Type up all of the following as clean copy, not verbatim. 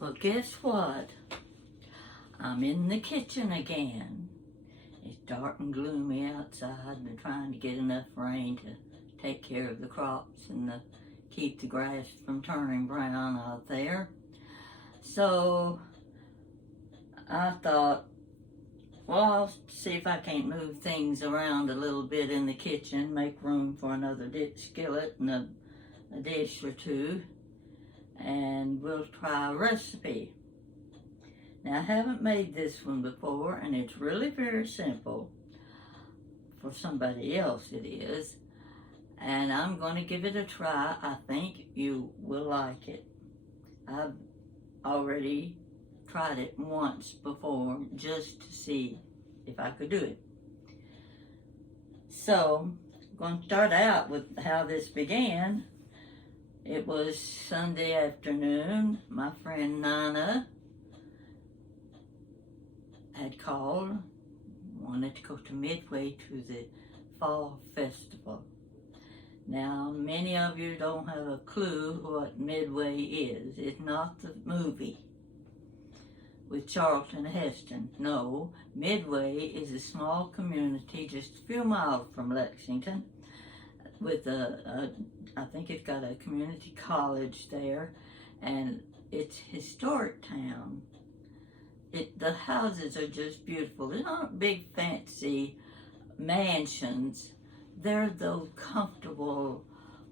Well, guess what? I'm in the kitchen again. It's dark and gloomy outside. They're trying to get enough rain to take care of the crops and keep the grass from turning brown out there. So I thought, well, I'll see if I can't move things around a little bit in the kitchen, make room for another skillet and a dish or two, and we'll try a recipe. Now, I haven't made this one before, and it's really very simple. For somebody else it is, and I'm going to give it a try. I think you will like it. I've already tried it once before just to see if I could do it. So, I'm going to start out with how this began. It was Sunday afternoon. My friend Nana had called, wanted to go to Midway to the fall festival. Now, many of you don't have a clue what Midway is. It's not the movie with Charlton Heston. No, Midway is a small community just a few miles from Lexington with I think it's got a community college there, and it's a historic town. The houses are just beautiful. They're not big fancy mansions. They're those comfortable,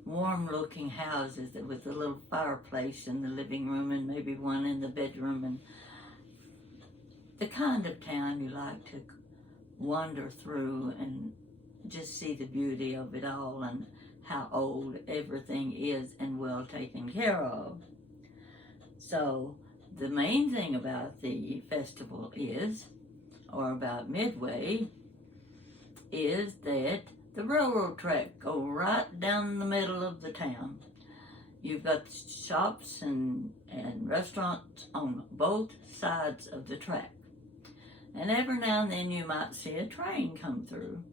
warm-looking houses with a little fireplace in the living room and maybe one in the bedroom, and the kind of town you like to wander through and just see the beauty of it all and how old everything is and well taken care of. So the main thing about the festival is, or about Midway, is that the railroad track goes right down the middle of the town. You've got shops and restaurants on both sides of the track. And every now and then you might see a train come through.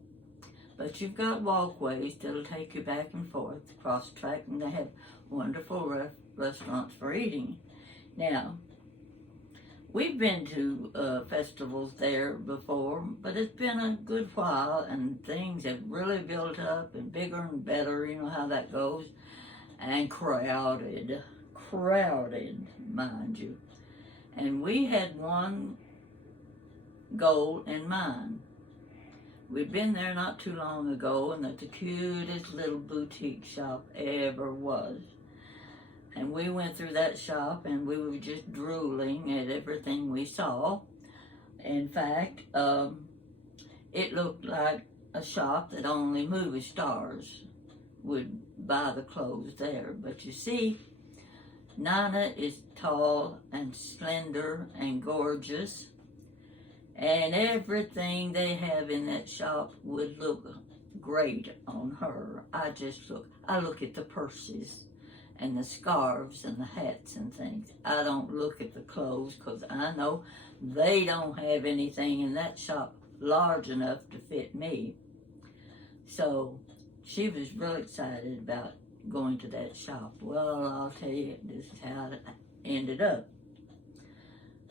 But you've got walkways that'll take you back and forth across the track, and they have wonderful restaurants for eating. Now, we've been to festivals there before, but it's been a good while, and things have really built up and bigger and better, you know how that goes, and crowded, mind you. And we had one goal in mind. We'd been there not too long ago, and it's the cutest little boutique shop ever was. And we went through that shop, and we were just drooling at everything we saw. In fact, it looked like a shop that only movie stars would buy the clothes there. But you see, Nana is tall and slender and gorgeous, and everything they have in that shop would look great on her. I look at the purses and the scarves and the hats and things. I don't look at the clothes, because I know they don't have anything in that shop large enough to fit me. So she was real excited about going to that shop. Well, I'll tell you, this is how it ended up.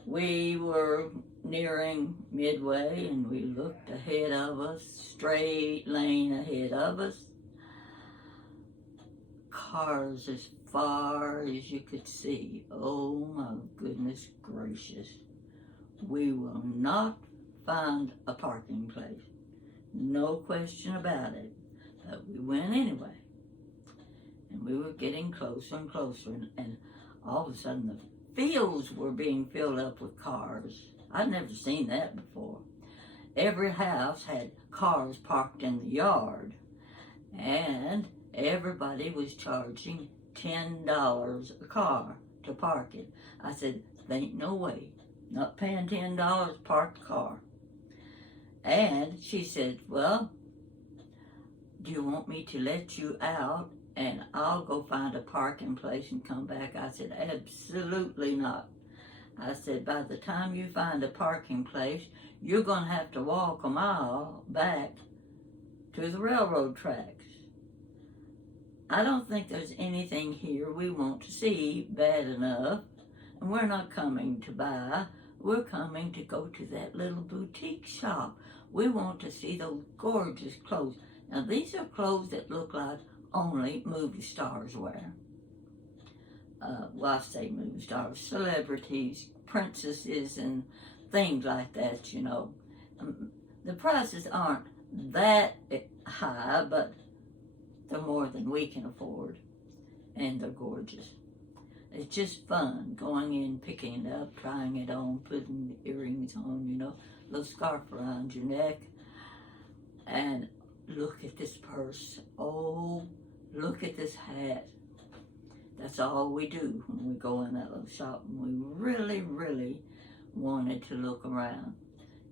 We were nearing Midway, and we looked ahead of us, straight lane ahead of us. Cars as far as you could see. Oh my goodness gracious. We will not find a parking place. No question about it. But we went anyway. And we were getting closer and closer, and all of a sudden the fields were being filled up with cars. I'd never seen that before. Every house had cars parked in the yard, and everybody was charging $10 a car to park it. I said, there ain't no way. Not paying $10 park the car. And she said, well, do you want me to let you out and I'll go find a parking place and come back? I said, absolutely not. I said, by the time you find a parking place, you're going to have to walk a mile back to the railroad tracks. I don't think there's anything here we want to see bad enough. And we're not coming to buy. We're coming to go to that little boutique shop. We want to see those gorgeous clothes. Now, these are clothes that look like only movie stars wear. Well, I say movie stars, celebrities, princesses, and things like that, you know. The prices aren't that high, but they're more than we can afford, and they're gorgeous. It's just fun going in, picking it up, trying it on, putting the earrings on, you know, little scarf around your neck. And look at this purse. Oh, look at this hat. That's all we do when we go in that little shop. And we really, really wanted to look around.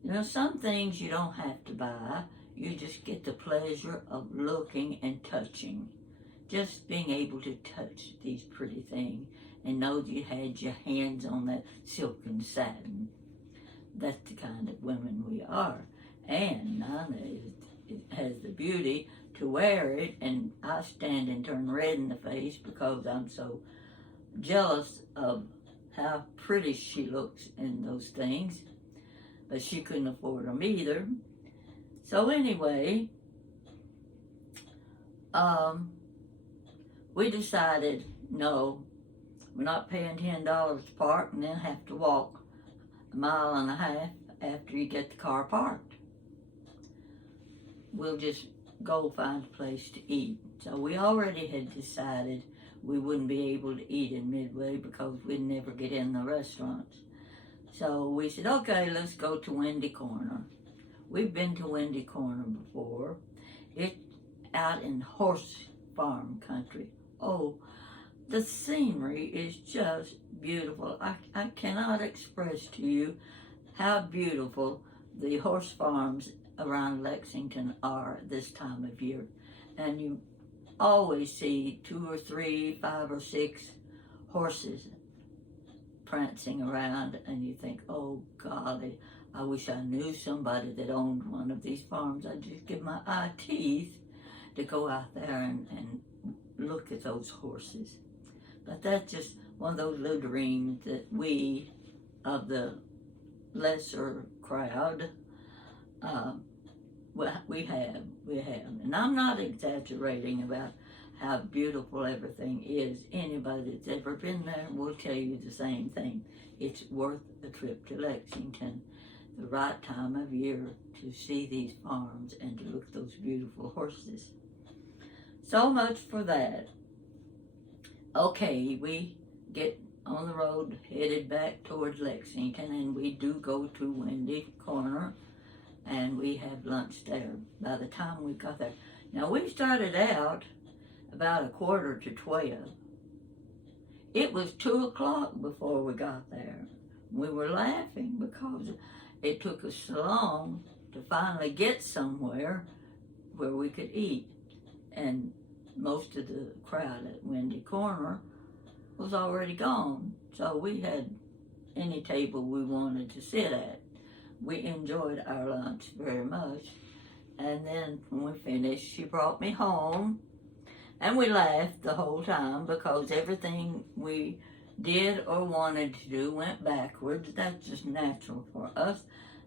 You know, some things you don't have to buy. You just get the pleasure of looking and touching. Just being able to touch these pretty things and know that you had your hands on that silk and satin. That's the kind of women we are. And Nana has the beauty to wear it, and I stand and turn red in the face because I'm so jealous of how pretty she looks in those things. But she couldn't afford them either. So anyway, we decided, no, we're not paying $10 to park and then have to walk a mile and a half after you get the car parked. We'll just go find a place to eat. So we already had decided we wouldn't be able to eat in Midway because we'd never get in the restaurants. So we said, okay, let's go to Wendy Corner. We've been to Wendy Corner before. It's out in horse farm country. Oh, the scenery is just beautiful. I cannot express to you how beautiful the horse farms around Lexington are this time of year. And you always see 2 or 3, 5 or 6 horses prancing around, and you think, oh golly, I wish I knew somebody that owned one of these farms. I'd just give my eye teeth to go out there and look at those horses. But that's just one of those little dreams that we, of the lesser crowd, we have. And I'm not exaggerating about how beautiful everything is. Anybody that's ever been there will tell you the same thing. It's worth a trip to Lexington, the right time of year to see these farms and to look at those beautiful horses. So much for that. Okay, we get on the road headed back towards Lexington, and we do go to Wendy Corner, and we have lunch there by the time we got there. Now, we started out about 11:45. It was 2 o'clock before we got there. We were laughing because it took us so long to finally get somewhere where we could eat. And most of the crowd at Wendy Corner was already gone. So we had any table we wanted to sit at. We enjoyed our lunch very much. And then when we finished, she brought me home. And we laughed the whole time because everything we did or wanted to do went backwards. That's just natural for us.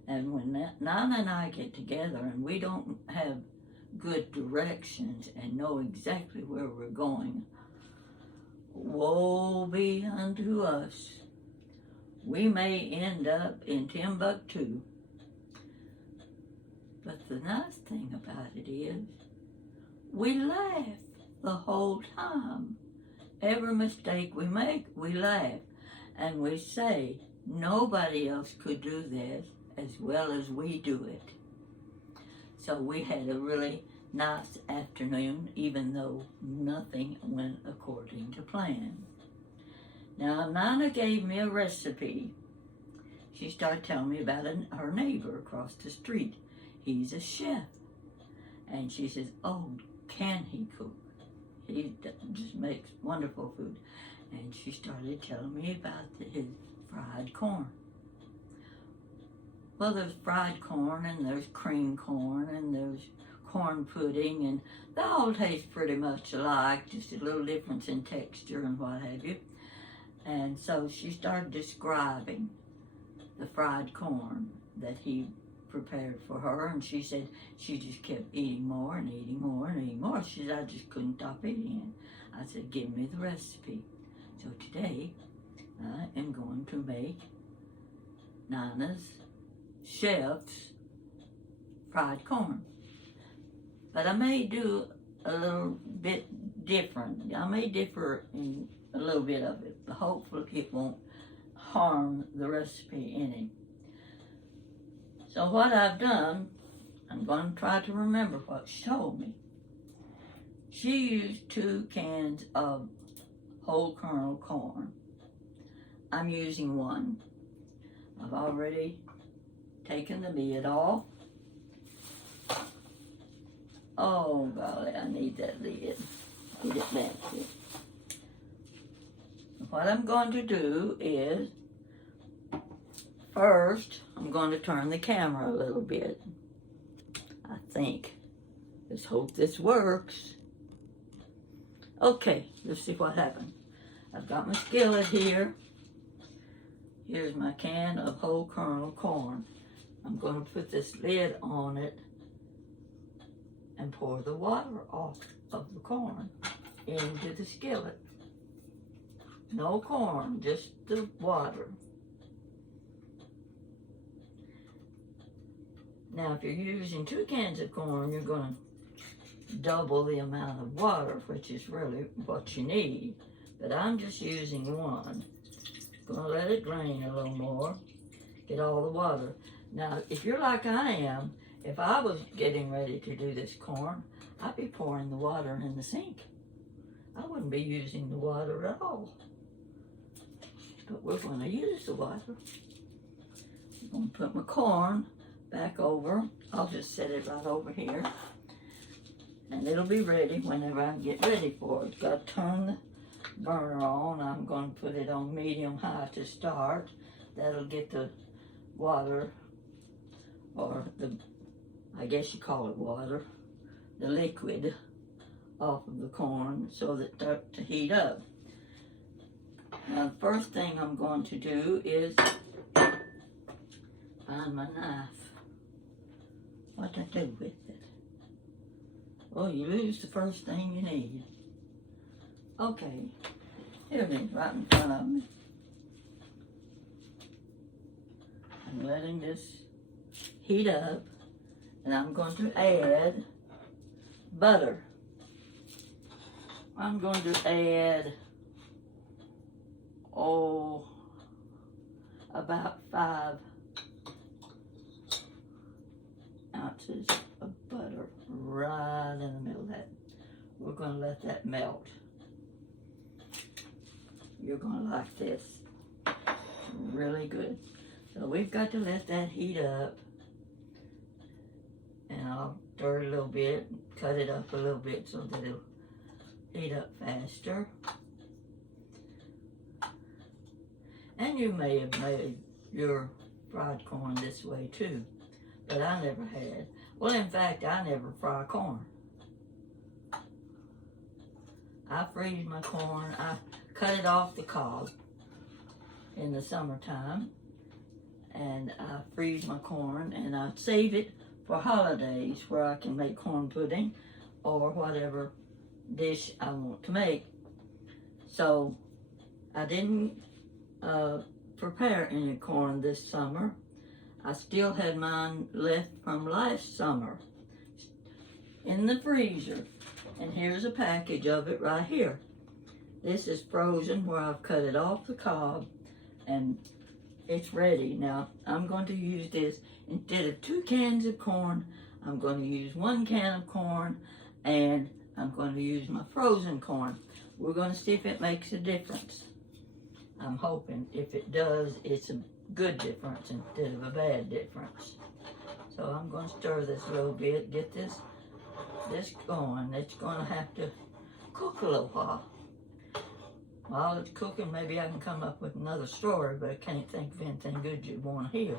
And when Nana and I get together and we don't have good directions and know exactly where we're going, woe be unto us. We may end up in Timbuktu. But the nice thing about it is we laugh the whole time. Every mistake we make, we laugh. And we say, nobody else could do this as well as we do it. So we had a really nice afternoon, even though nothing went according to plan. Now, Nana gave me a recipe. She started telling me about her neighbor across the street. He's a chef. And she says, oh, can he cook? He just makes wonderful food. And she started telling me about his fried corn. Well, there's fried corn, and there's cream corn, and there's corn pudding, and they all taste pretty much alike, just a little difference in texture and what have you. And so she started describing the fried corn that he prepared for her, and she said she just kept eating more and eating more and eating more. She said, I just couldn't stop eating it. I said, give me the recipe. So today, I am going to make Nana's Chef's fried corn. But I may do a little bit different. I may differ in a little bit of it, but hopefully it won't harm the recipe any. So what I've done, I'm going to try to remember what she told me. She used 2 cans of whole kernel corn. I'm using 1. I've already taken the lid off. Oh golly, I need that lid. Get it back here. What I'm going to do is, first, I'm going to turn the camera a little bit. I think. Let's hope this works. Okay, let's see what happened. I've got my skillet here. Here's my can of whole kernel corn. I'm going to put this lid on it and pour the water off of the corn into the skillet. No corn, just the water. Now, if you're using 2 cans of corn, you're going to double the amount of water, which is really what you need. But I'm just using 1. Going to let it drain a little more, get all the water. Now, if you're like I am, if I was getting ready to do this corn, I'd be pouring the water in the sink. I wouldn't be using the water at all. But we're going to use the water. I'm going to put my corn back over. I'll just set it right over here. And it'll be ready whenever I get ready for it. Got to turn the burner on. I'm going to put it on medium high to start. That'll get the water, or the, I guess you call it water, the liquid off of the corn so that it starts to heat up. Now the first thing I'm going to do is find my knife. What to do with it? Well, you lose the first thing you need. Okay, here it is right in front of me. I'm letting this heat up, and I'm going to add butter. I'm going to add, about 5 ounces of butter right in the middle of that. We're going to let that melt. You're going to like this. Really good. So we've got to let that heat up. And I'll stir it a little bit, cut it up a little bit so that it'll heat up faster. And you may have made your fried corn this way too, but I never had. Well, in fact, I never fry corn. I freeze my corn. I cut it off the cob in the summertime, and I freeze my corn, and I save it for holidays where I can make corn pudding or whatever dish I want to make. So I didn't prepare any corn this summer. I still had mine left from last summer in the freezer. And here's a package of it right here. This is frozen where I've cut it off the cob and it's ready. Now I'm going to use this instead of 2 cans of corn. I'm going to use 1 can of corn, and I'm going to use my frozen corn. We're going to see if it makes a difference. I'm hoping if it does, it's a good difference instead of a bad difference. So I'm going to stir this a little bit, get this going. It's going to have to cook a little while. While it's cooking, maybe I can come up with another story, but I can't think of anything good you'd want to hear.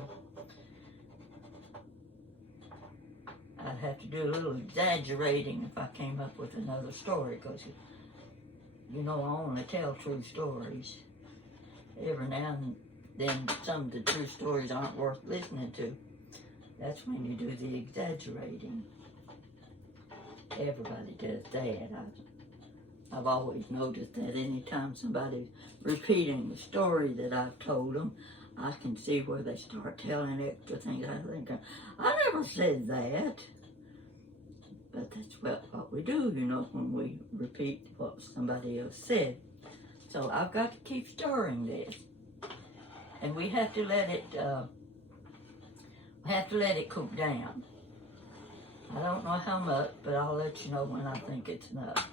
I'd have to do a little exaggerating if I came up with another story, because, you know, I only tell true stories. every now and then some of the true stories aren't worth listening to. That's when you do the exaggerating. Everybody does that. I've always noticed that anytime somebody's repeating the story that I've told them, I can see where they start telling extra things. I think, I never said that. But that's what we do, you know, when we repeat what somebody else said. So I've got to keep stirring this. And we have to let it cook down. I don't know how much, but I'll let you know when I think it's enough.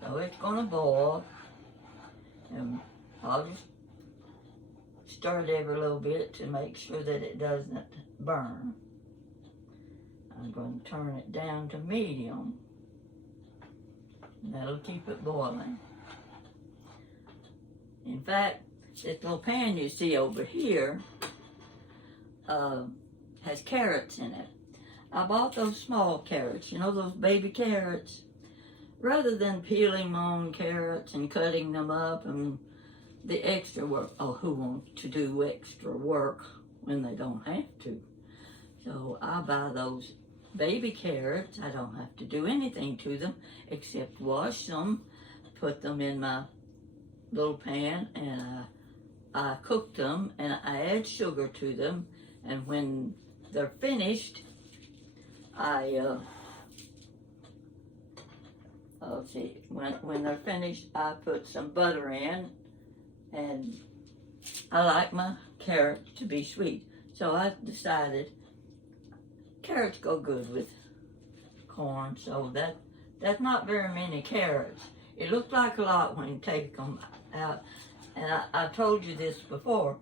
So it's gonna boil, and I'll just stir it every little bit to make sure that it doesn't burn. I'm going to turn it down to medium. And that'll keep it boiling. In fact, this little pan you see over here has carrots in it. I bought those small carrots, you know, those baby carrots. Rather than peeling my own carrots and cutting them up and the extra work. Oh, who wants to do extra work when they don't have to? So I buy those baby carrots. I don't have to do anything to them except wash them, put them in my little pan, and I cook them, and I add sugar to them, and when they're finished, when they're finished, I put some butter in, and I like my carrots to be sweet. So I decided carrots go good with corn, so that's not very many carrots. It looks like a lot when you take them out, and I told you this before.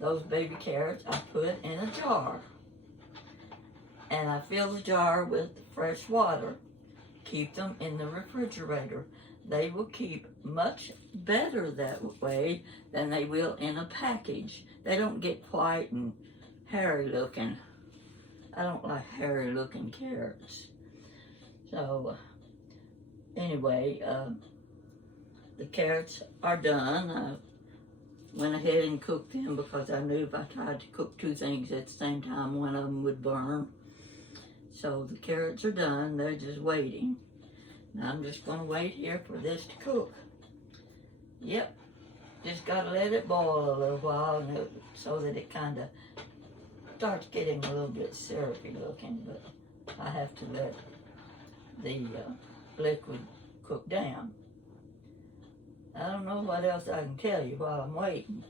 Those baby carrots I put in a jar, and I fill the jar with fresh water. Keep them in the refrigerator. They will keep much better that way than they will in a package. They don't get white and hairy looking. I don't like hairy looking carrots. So anyway, the carrots are done. I went ahead and cooked them because I knew if I tried to cook two things at the same time, one of them would burn. So the carrots are done. They're just waiting. Now I'm just going to wait here for this to cook. Yep. Just got to let it boil a little while so that it kind of starts getting a little bit syrupy looking. But I have to let the liquid cook down. I don't know what else I can tell you while I'm waiting.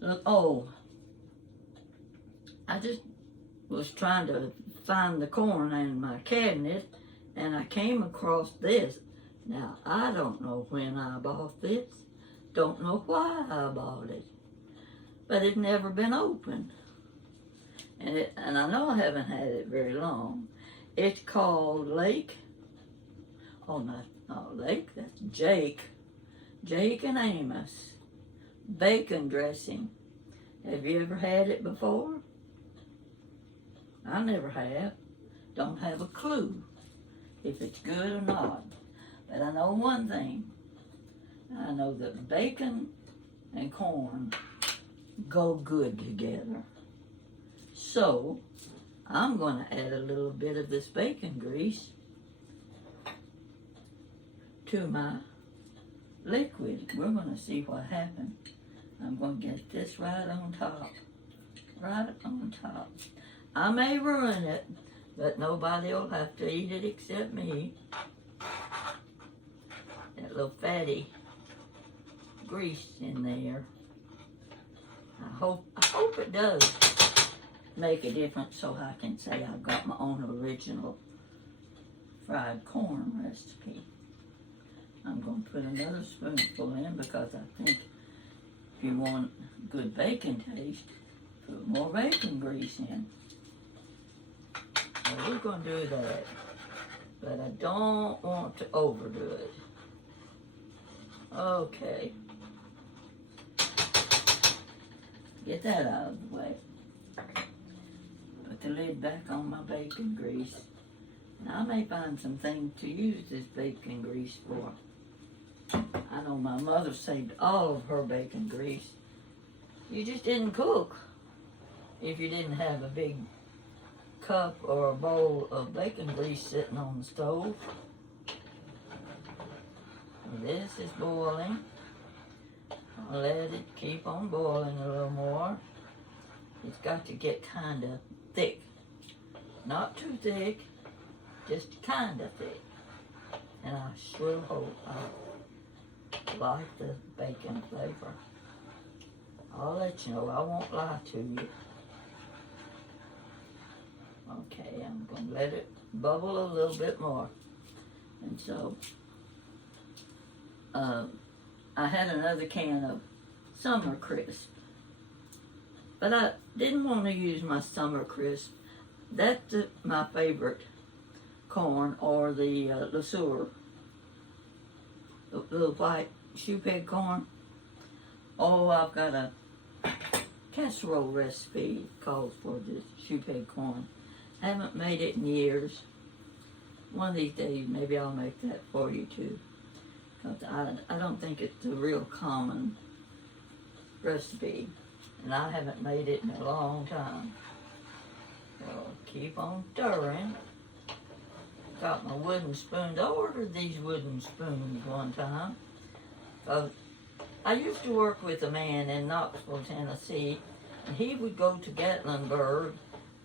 Look, oh, I just was trying to find the corn in my cabinet, and I came across this. Now, I don't know when I bought this, don't know why I bought it, but it's never been opened. And I know I haven't had it very long. It's called Lake, oh, not Lake, that's Jake and Amos bacon dressing. Have you ever had it before? I never have. Don't have a clue if it's good or not. But I know one thing. I know that bacon and corn go good together. So I'm going to add a little bit of this bacon grease to my liquid. We're going to see what happens. I'm going to get this right on top. Right on top. I may ruin it, but nobody will have to eat it except me. That little fatty grease in there. I hope it does make a difference so I can say I've got my own original fried corn recipe. I'm going to put another spoonful in because I think if you want good bacon taste, put more bacon grease in. So we're going to do that, but I don't want to overdo it. Okay. Get that out of the way. Put the lid back on my bacon grease. Now I may find some things to use this bacon grease for. I I know my mother saved all of her bacon grease. You just didn't cook if you didn't have a big cup or a bowl of bacon grease sitting on the stove. And this is boiling. I'll let it keep on boiling a little more. It's got to get kind of thick. Not too thick, just kind of thick. And I sure hope I like the bacon flavor. I'll let you know, I won't lie to you. Okay, I'm going to let it bubble a little bit more. And so, I had another can of Summer Crisp. But I didn't want to use my Summer Crisp. That's my favorite corn, or the LeSueur, the little white shoe peg corn. Oh, I've got a casserole recipe calls for this shoe peg corn. I haven't made it in years. One of these days, maybe I'll make that for you too. Because I don't think it's a real common recipe. And I haven't made it in a long time. So keep on stirring. Got my wooden spoons. I ordered these wooden spoons one time. I used to work with a man in Knoxville, Tennessee, and he would go to Gatlinburg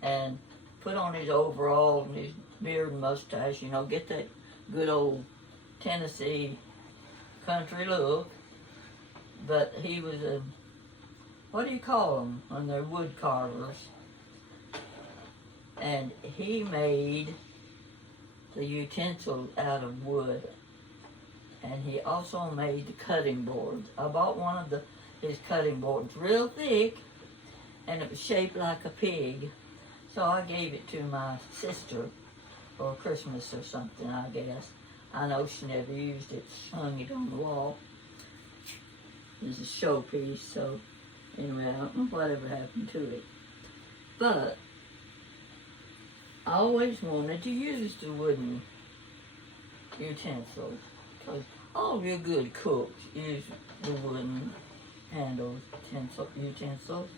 and put on his overall and his beard and mustache, you know, get that good old Tennessee country look. But he was a, what do you call them when they're wood carvers? And he made the utensils out of wood. And he also made the cutting boards. I bought one of his cutting boards, real thick, and it was shaped like a pig. So I gave it to my sister for Christmas or something, I guess. I know she never used it, she hung it on the wall. It's a showpiece, so anyway, I don't know whatever happened to it. But I always wanted to use the wooden utensils, because all your good cooks use the wooden handled utensils.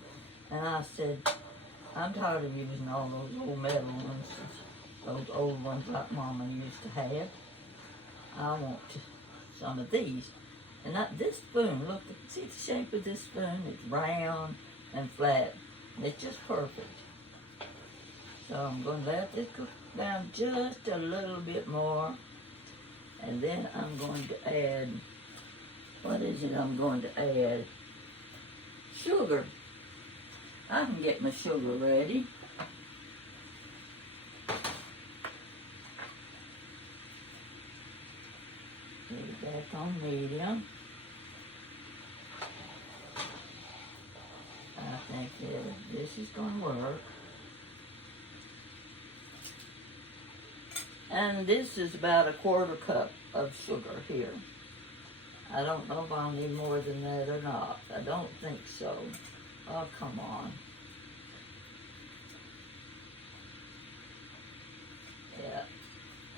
And I said, I'm tired of using all those old metal ones, those old ones like Mama used to have. I want some of these. And this spoon, look, see the shape of this spoon? It's round and flat. And it's just perfect. So I'm going to let this cook down just a little bit more. And then I'm going to add, what is it I'm going to add? Sugar. I can get my sugar ready. Leave that on medium. I think this is going to work. And this is about a 1/4 cup of sugar here. I don't know if I'll need more than that or not. I don't think so. Oh, come on. Yeah,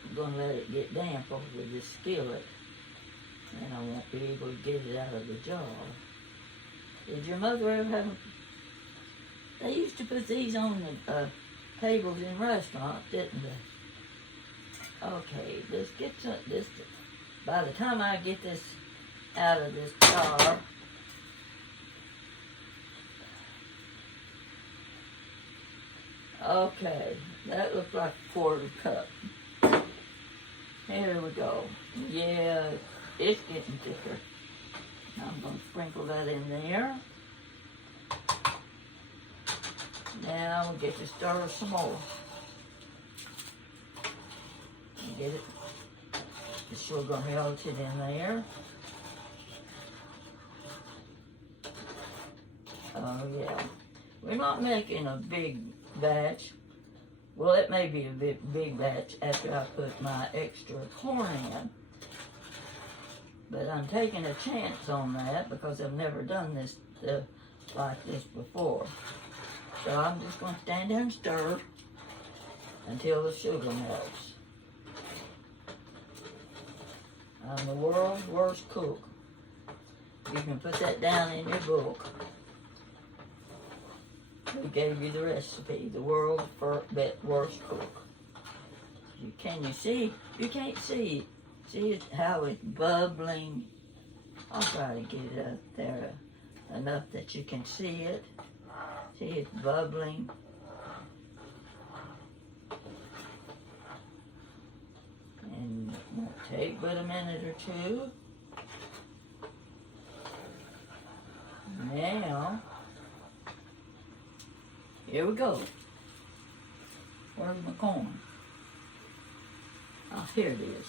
I'm going to let it get damp over this skillet, and I won't be able to get it out of the jar. Did your mother ever have They used to put these on the tables in restaurants, didn't they? Okay, let's get this. By the time I get this out of this jar, okay, that looks like a 1/4 cup. Here we go. Yeah, it's getting thicker. I'm going to sprinkle that in there. Now we'll get to stir some more. Get it, the sugar melted in there. Oh yeah, we're not making a big batch. Well, it may be a big batch after I put my extra corn in. But I'm taking a chance on that because I've never done this like this before. So I'm just going to stand there and stir until the sugar melts. I'm the world's worst cook. You can put that down in your book. We gave you the recipe, the world's worst cook. Can you see? You can't see. See it, how it's bubbling. I'll try to get it up there enough that you can see it. See, it's bubbling. And it won't take but a minute or two. Now, here we go. Where's my corn? Oh, here it is.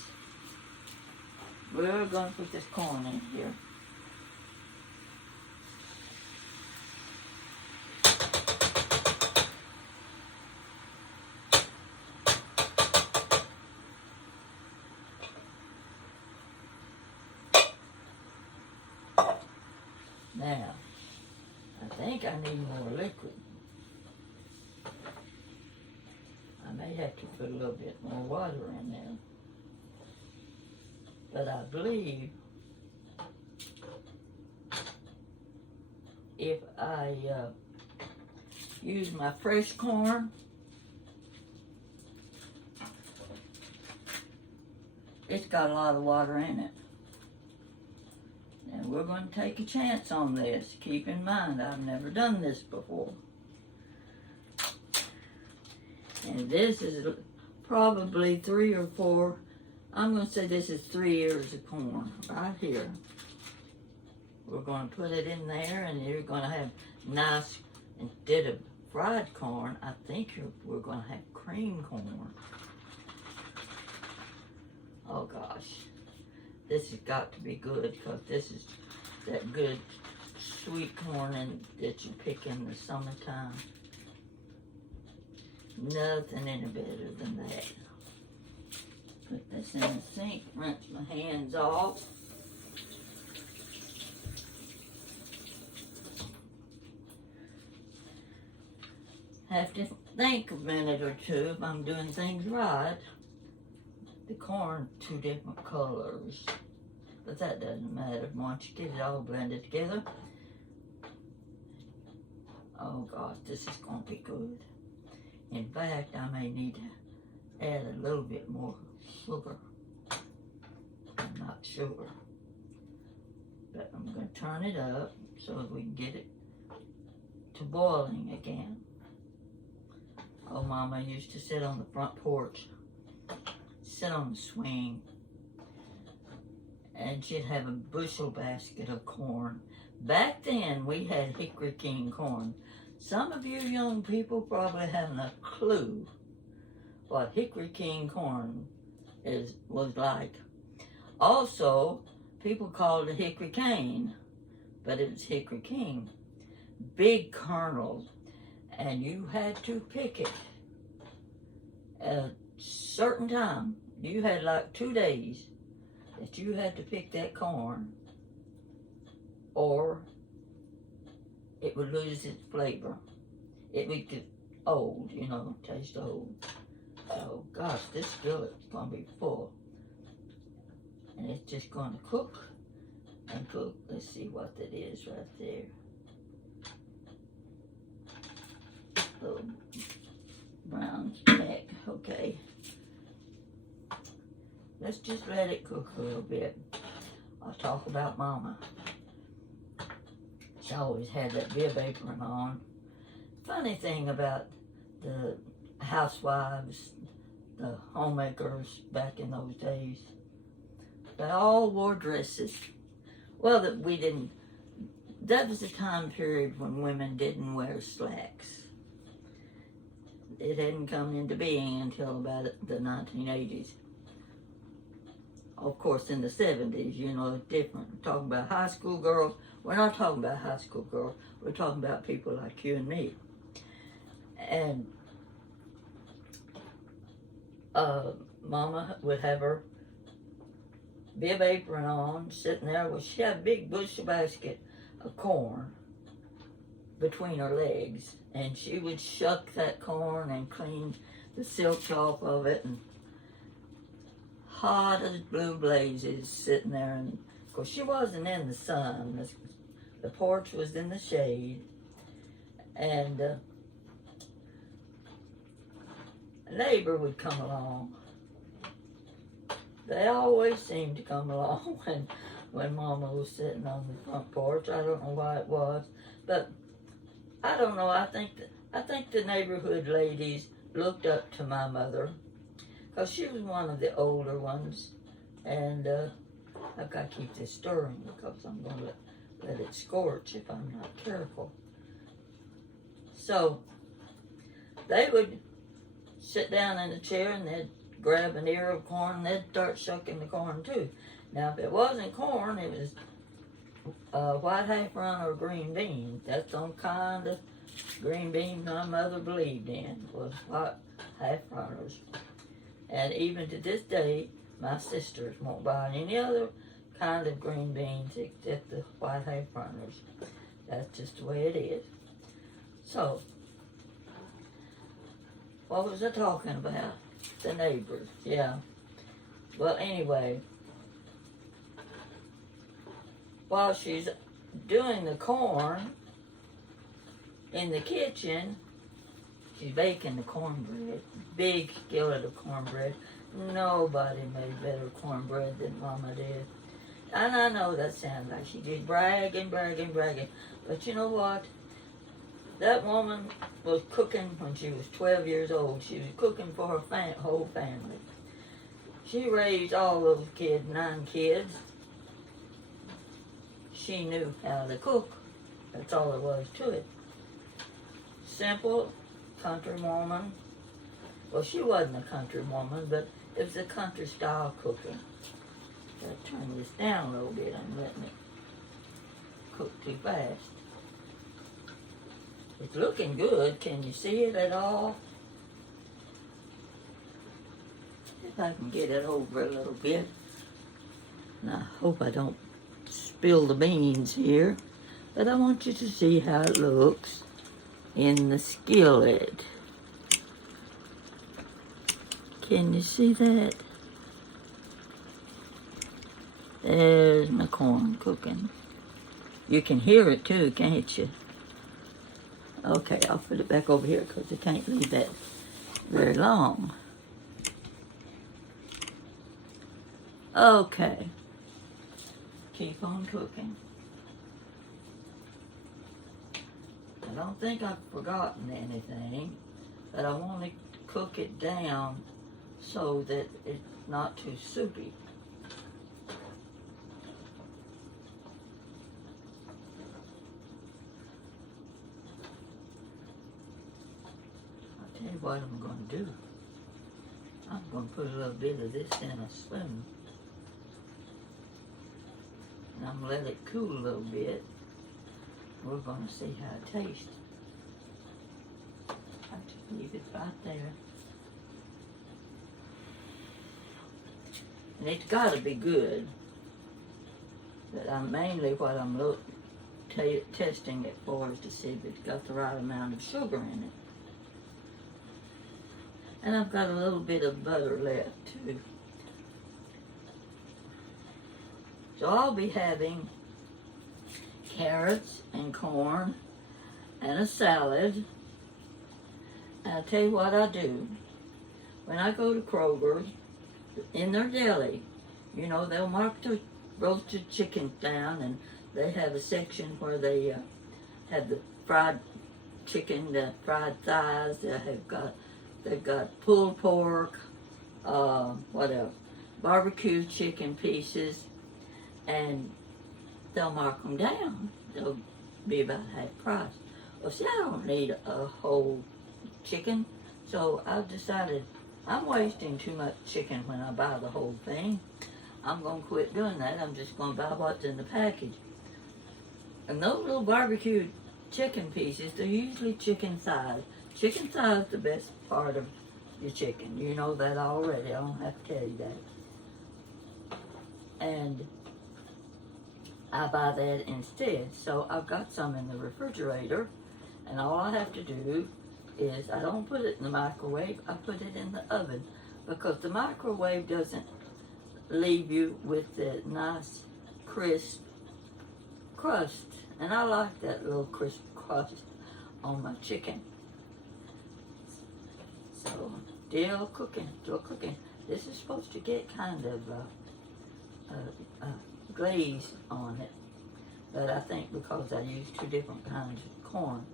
We're going to put this corn in here. Now, I think I need more liquid. I may have to put a little bit more water in there. But I believe if I use my fresh corn, it's got a lot of water in it. And we're going to take a chance on this. Keep in mind, I've never done this before. And this is probably 3 or 4, I'm going to say this is 3 ears of corn right here. We're going to put it in there, and you're going to have nice, instead of fried corn, I think we're going to have cream corn. Oh gosh. This has got to be good, because this is that good sweet corn that you pick in the summertime. Nothing any better than that. Put this in the sink, rinse my hands off. Have to think a minute or two if I'm doing things right. The corn, 2 different colors. But that doesn't matter once you get it all blended together. Oh gosh, this is going to be good. In fact, I may need to add a little bit more sugar. I'm not sure. But I'm going to turn it up so that we can get it to boiling again. Oh, Mama used to sit on the front porch, sit on the swing, and she'd have a bushel basket of corn. Back then, we had hickory king corn. Some of you young people probably haven't a clue what hickory king corn was like. Also, people called it hickory cane, but it was hickory king. Big kernels, and you had to pick it at a certain time. You had like 2 days that you had to pick that corn, or it would lose its flavor. It would get old, you know, taste old. Oh gosh, this skillet's gonna be full. And it's just gonna cook and cook. Let's see what that is right there. Little brown speck, okay. Let's just let it cook a little bit. I'll talk about Mama. She always had that bib apron on. Funny thing about the housewives, the homemakers back in those days, they all wore dresses. Well, that was the time period when women didn't wear slacks. It hadn't come into being until about the 1980s. Of course, in the 70s, you know, it's different. We're talking about high school girls. We're not talking about high school girls. We're talking about people like you and me. And Mama would have her bib apron on, sitting there. Well, she had a big bushel basket of corn between her legs. And she would shuck that corn and clean the silks off of it, and hot as blue blazes, sitting there and Of course, she wasn't in the sun. The porch was in the shade. And a neighbor would come along. They always seemed to come along when Mama was sitting on the front porch. I don't know why it was, but I don't know. I think the neighborhood ladies looked up to my mother because she was one of the older ones, and I've got to keep this stirring because I'm going to let it scorch if I'm not careful. So they would sit down in a chair and they'd grab an ear of corn and they'd start shucking the corn too. Now, if it wasn't corn, it was white half run or green beans. That's some kind of green beans my mother believed in, was white half runners. And even to this day, my sisters won't buy any other kind of green beans except the white half runners. That's just the way it is. So, what was I talking about? The neighbors, yeah. Well, anyway, while she's doing the corn in the kitchen, she's baking the cornbread. Big skillet of cornbread. Nobody made better cornbread than Mama did. And I know that sounds like she did bragging. But you know what? That woman was cooking when she was 12 years old. She was cooking for her whole family. She raised all those kids, 9 kids. She knew how to cook. That's all there was to it. Simple country woman. Well, she wasn't a country woman, but it was a country style cooking. Gotta turn this down a little bit. I'm letting it cook too fast. It's looking good. Can you see it at all? If I can get it over a little bit. And I hope I don't spill the beans here. But I want you to see how it looks in the skillet. Can you see that? There's my corn cooking. You can hear it too, can't you? Okay, I'll put it back over here because I can't leave that very long. Okay. Keep on cooking. I don't think I've forgotten anything, but I want to cook it down so that it's not too soupy. I'll tell you what I'm going to do. I'm going to put a little bit of this in a spoon. And I'm going to let it cool a little bit. We're going to see how it tastes. I'll just leave it right there. And it's got to be good. But mainly what I'm testing it for is to see if it's got the right amount of sugar in it. And I've got a little bit of butter left too. So I'll be having carrots and corn and a salad. And I'll tell you what I do. When I go to Kroger's, in their deli, you know, they'll mark the roasted chickens down, and they have a section where they have the fried chicken, the fried thighs. They've got pulled pork, what else? Barbecue chicken pieces, and they'll mark them down. They'll be about half price. Well, see, I don't need a whole chicken, so I've decided I'm wasting too much chicken when I buy the whole thing. I'm going to quit doing that. I'm just going to buy what's in the package. And those little barbecue chicken pieces, they're usually chicken thighs. Chicken thighs is the best part of your chicken. You know that already. I don't have to tell you that. And I buy that instead. So I've got some in the refrigerator, and all I have to do is I don't put it in the microwave, I put it in the oven, because the microwave doesn't leave you with the nice crisp crust. And I like that little crisp crust on my chicken. So, still cooking, still cooking. This is supposed to get kind of glaze on it. But I think because I used 2 different kinds of corn,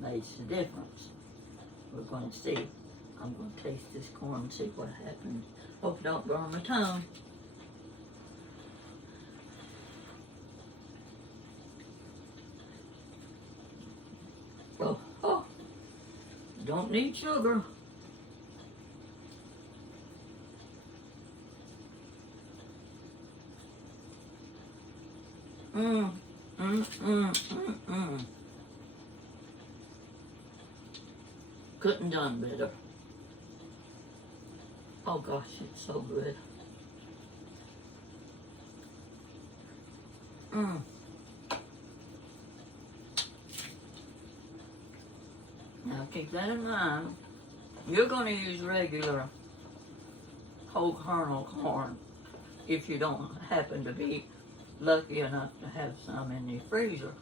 makes a difference. We're going to see. I'm going to taste this corn and see what happens. Hope it don't burn my tongue. Oh, don't need sugar. Couldn't done better. Oh gosh, it's so good. Now keep that in mind. You're going to use regular whole kernel corn if you don't happen to be lucky enough to have some in your freezer.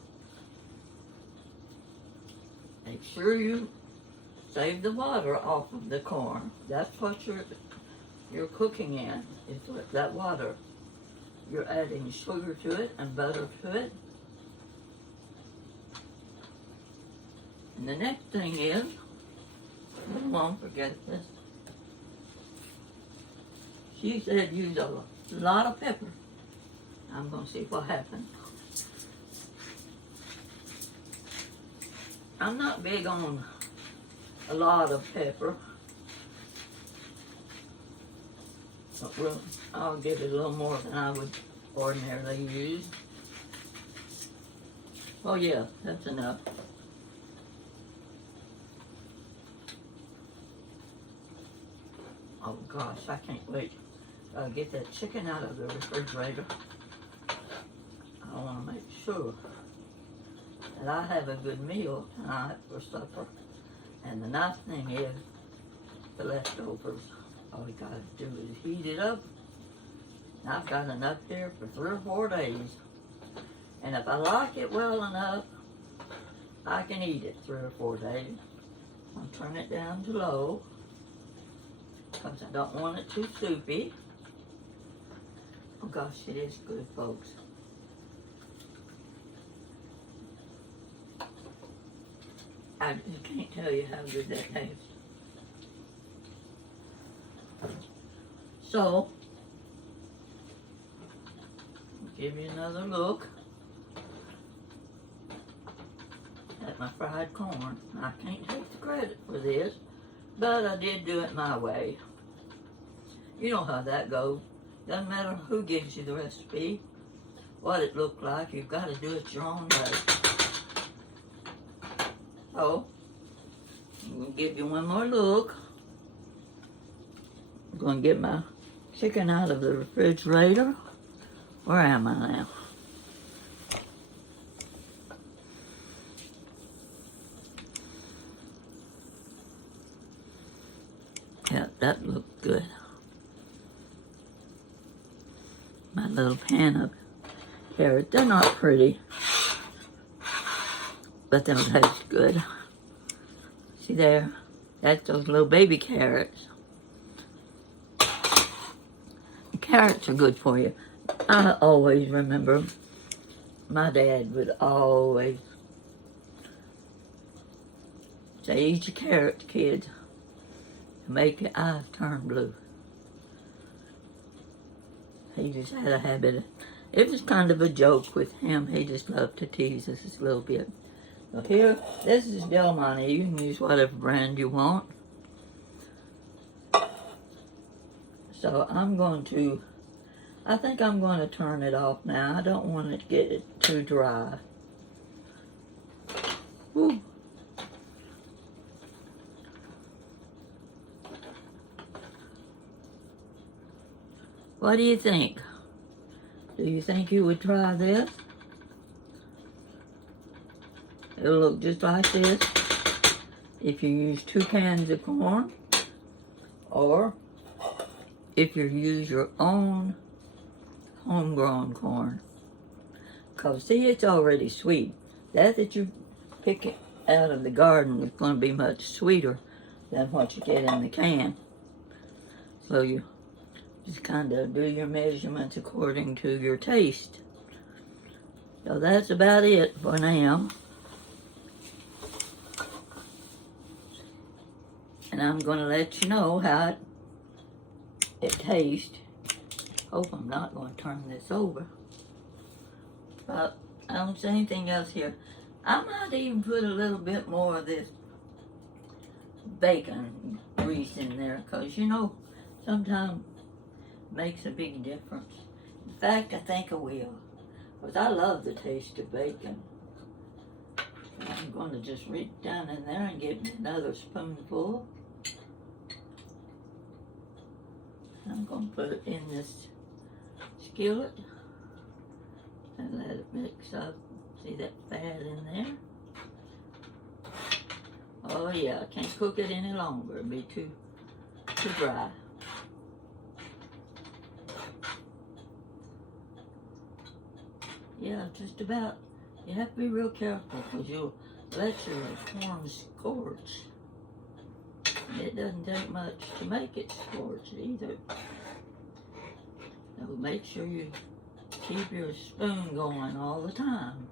Make sure you save the water off of the corn. That's what you're cooking in, is that water. You're adding sugar to it and butter to it. And the next thing is, I won't forget this. She said use a lot of pepper. I'm going to see what happens. I'm not big on a lot of pepper. But I'll give it a little more than I would ordinarily use. Oh yeah, that's enough. Oh gosh, I can't wait. Get that chicken out of the refrigerator. I want to make sure that I have a good meal tonight for supper. And the nice thing is, the leftovers, all we gotta do is heat it up. And I've got enough here for 3 or 4 days. And if I like it well enough, I can eat it 3 or 4 days. I'll turn it down to low, because I don't want it too soupy. Oh gosh, it is good, folks. I just can't tell you how good that tastes. So, I'll give you another look at my fried corn. I can't take the credit for this, but I did do it my way. You know how that goes. Doesn't matter who gives you the recipe, what it looked like, you've got to do it your own way. So, I'm going to give you one more look. I'm going to get my chicken out of the refrigerator. Where am I now? Yeah, that looked good. My little pan of carrots, they're not pretty, but they'll taste good. See there? That's those little baby carrots. The carrots are good for you. I always remember my dad would always say, eat your carrots, kids, to make your eyes turn blue. He just had a habit of, it was kind of a joke with him. He just loved to tease us a little bit. So here, this is Del Monte. You can use whatever brand you want. So I'm going to, I think I'm going to turn it off now. I don't want it to get it too dry. Woo. What do you think? Do you think you would try this? It'll look just like this if you use 2 cans of corn, or if you use your own homegrown corn. Because, see, it's already sweet. That you pick it out of the garden is going to be much sweeter than what you get in the can. So you just kind of do your measurements according to your taste. So that's about it for now. And I'm going to let you know how it tastes. Hope I'm not going to turn this over. But I don't see anything else here. I might even put a little bit more of this bacon grease in there, because you know, sometimes it makes a big difference. In fact, I think I will, because I love the taste of bacon. I'm going to just reach down in there and get me another spoonful. I'm going to put it in this skillet and let it mix up. See that fat in there? Oh yeah, I can't cook it any longer. It'll be too dry. Yeah, just about. You have to be real careful, because you'll let your corn scorch. It doesn't take much to make it scorch either. So make sure you keep your spoon going all the time.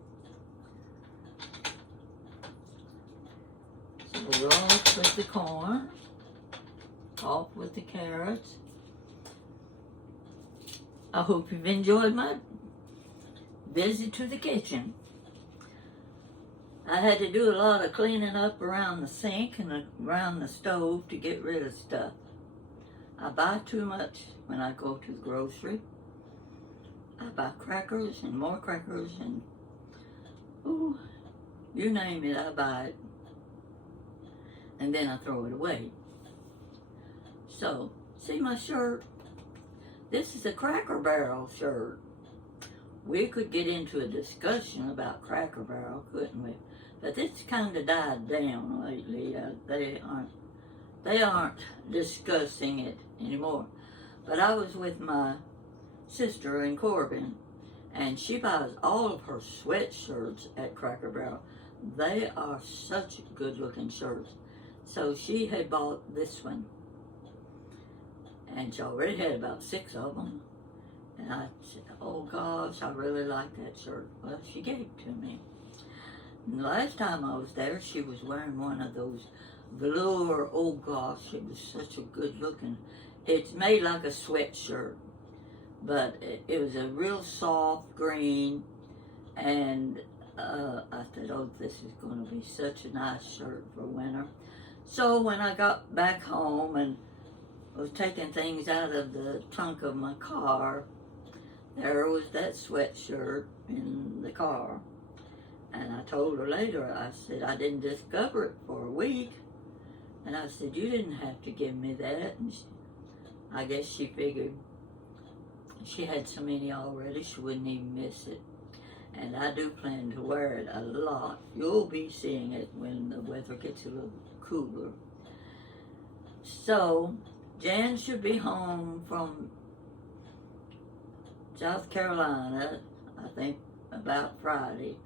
So we're off with the corn, off with the carrots. I hope you've enjoyed my visit to the kitchen. I had to do a lot of cleaning up around the sink and around the stove to get rid of stuff. I buy too much when I go to the grocery. I buy crackers and more crackers and, ooh, you name it, I buy it. And then I throw it away. So, see my shirt? This is a Cracker Barrel shirt. We could get into a discussion about Cracker Barrel, couldn't we? But it's kind of died down lately. They aren't discussing it anymore. But I was with my sister in Corbin, and she buys all of her sweatshirts at Cracker Barrel. They are such good-looking shirts. So she had bought this one, and she already had about 6 of them. And I said, oh gosh, I really like that shirt. Well, she gave it to me. And the last time I was there, she was wearing one of those velour, oh gosh, it was such a good looking. It's made like a sweatshirt, but it was a real soft green, and I thought, oh, this is going to be such a nice shirt for winter. So when I got back home and was taking things out of the trunk of my car, there was that sweatshirt in the car. And I told her later, I said, I didn't discover it for a week. And I said, you didn't have to give me that. And I guess she figured she had so many already, she wouldn't even miss it. And I do plan to wear it a lot. You'll be seeing it when the weather gets a little cooler. So, Jan should be home from South Carolina, I think about Friday.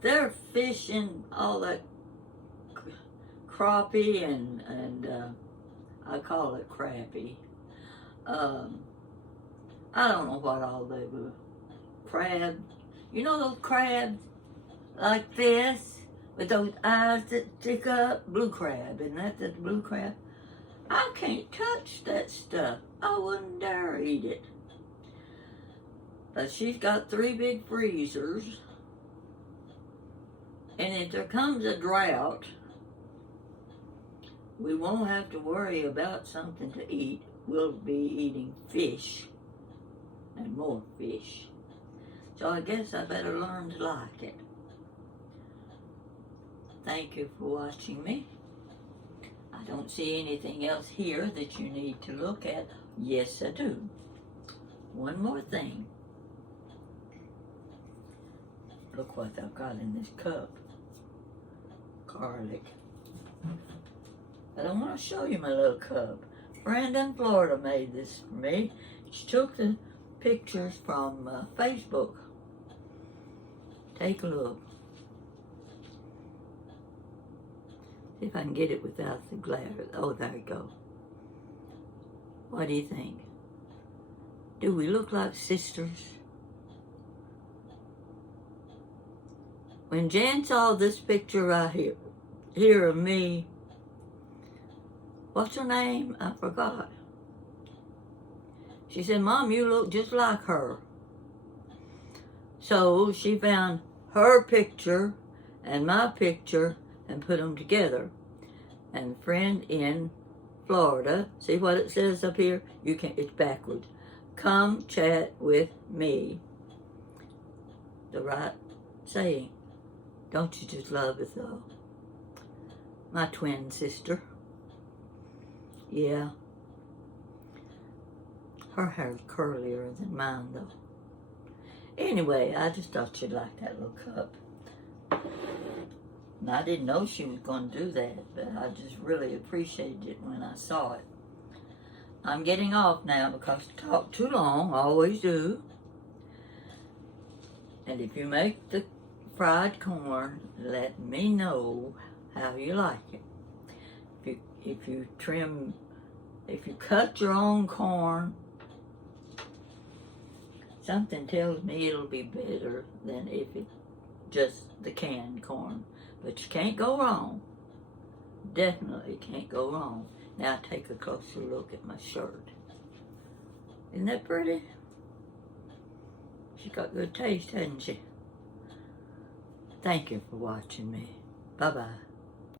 They're fishing all that crappie and I call it crappie. I don't know what all they were. Crab. You know those crabs like this with those eyes that stick up? Blue crab. Isn't that the blue crab? I can't touch that stuff. I wouldn't dare eat it. But she's got 3 big freezers. And if there comes a drought, we won't have to worry about something to eat. We'll be eating fish and more fish. So I guess I better learn to like it. Thank you for watching me. I don't see anything else here that you need to look at. Yes, I do. One more thing. Look what I've got in this cup. Garlic. But I want to show you my little cup. Brandon, Florida made this for me. She took the pictures from Facebook. Take a look. See if I can get it without the glare. Oh, there you go. What do you think? Do we look like sisters? When Jan saw this picture right here of me, what's her name? I forgot. She said, Mom, you look just like her. So she found her picture and my picture and put them together. And friend in Florida, see what it says up here? You can, it's backwards. Come chat with me. The right saying. Don't you just love it though? My twin sister. Yeah. Her hair's curlier than mine though. Anyway, I just thought you'd like that little cup. And I didn't know she was going to do that, but I just really appreciated it when I saw it. I'm getting off now because I talk too long, I always do. And if you make the fried corn, let me know how you like it. If you cut your own corn, something tells me it'll be better than if it's just the canned corn. But you can't go wrong. Definitely can't go wrong. Now take a closer look at my shirt. Isn't that pretty? She's got good taste, hasn't she? Thank you for watching me. Bye-bye.